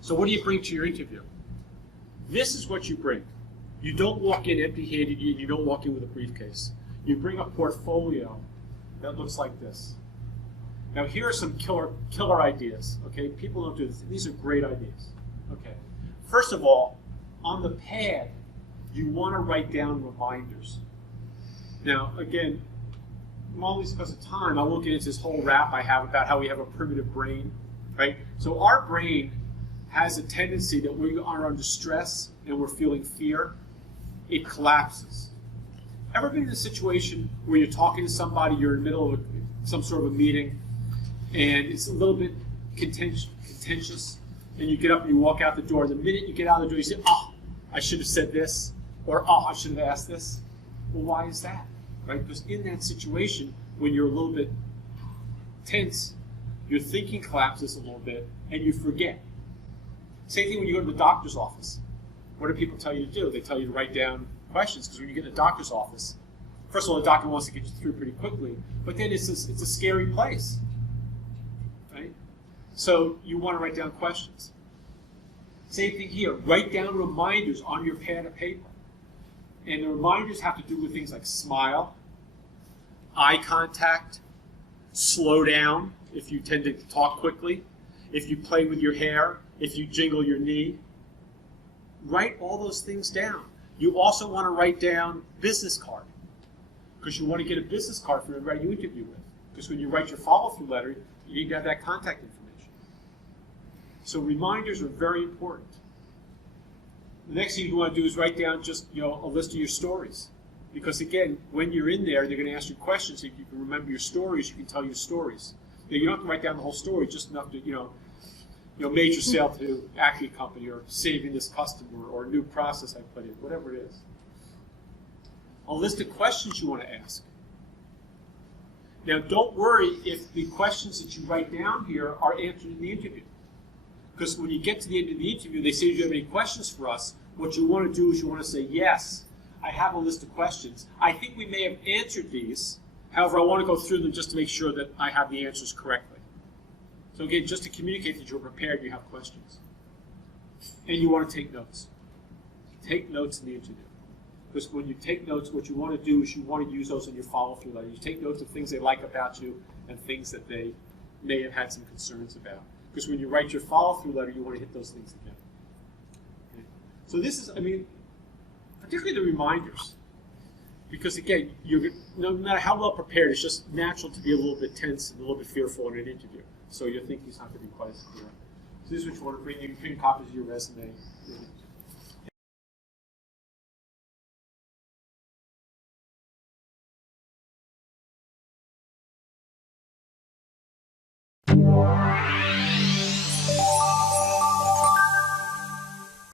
So what do you bring to your interview? This is what you bring. You don't walk in empty-handed, you don't walk in with a briefcase. You bring a portfolio that looks like this. Now here are some killer ideas, okay? People don't do this. These are great ideas, okay? First of all, on the pad, you want to write down reminders. Now, again, only because of time, I won't get into this whole rap I have about how we have a primitive brain, right? So our brain has a tendency that we are under stress and we're feeling fear, it collapses. Ever been in a situation where you're talking to somebody, you're in the middle of some sort of a meeting, and it's a little bit contentious, and you get up and you walk out the door, and the minute you get out the door, you say, oh, I should have said this, or oh, I should have asked this. Well, why is that? Right? Because in that situation, when you're a little bit tense, your thinking collapses a little bit, and you forget. Same thing when you go to the doctor's office. What do people tell you to do? They tell you to write down questions, because when you get in the doctor's office, first of all, the doctor wants to get you through pretty quickly, but then it's a scary place, right? So you want to write down questions. Same thing here. Write down reminders on your pad of paper. And the reminders have to do with things like smile, eye contact, slow down if you tend to talk quickly, if you play with your hair, if you jingle your knee. Write all those things down. You also want to write down business card, because you want to get a business card for everybody you interview with. Because when you write your follow-through letter, you need to have that contact information. So reminders are very important. The next thing you want to do is write down just a list of your stories. Because again, when you're in there, they're going to ask you questions. So if you can remember your stories, you can tell your stories. You don't have to write down the whole story, just enough to, major sale to Acme Company, or saving this customer, or a new process I put in, whatever it is. A list of questions you want to ask. Now, don't worry if the questions that you write down here are answered in the interview. Because when you get to the end of the interview, they say, do you have any questions for us? What you want to do is you want to say, yes, I have a list of questions. I think we may have answered these. However, I want to go through them just to make sure that I have the answers correctly. So again, just to communicate that you're prepared, you have questions. And you want to take notes. Take notes in the interview. Because when you take notes, what you want to do is you want to use those in your follow-through letter. You take notes of things they like about you and things that they may have had some concerns about. Because when you write your follow-through letter, you want to hit those things again. Okay. So this is, particularly the reminders. Because again, no matter how well prepared, it's just natural to be a little bit tense and a little bit fearful in an interview. So your thinking's not going to be quite as clear. So this is what you want to bring. You can print copies of your resume. Yeah.